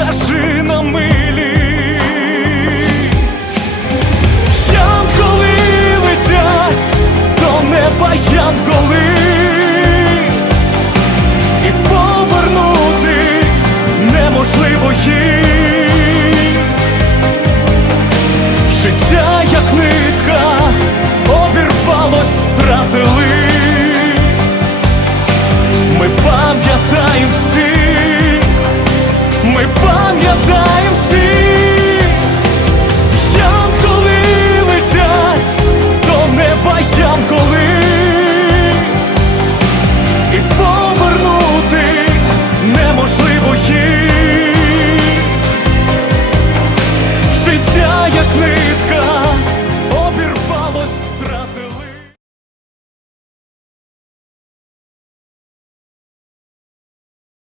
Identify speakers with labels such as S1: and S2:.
S1: скажи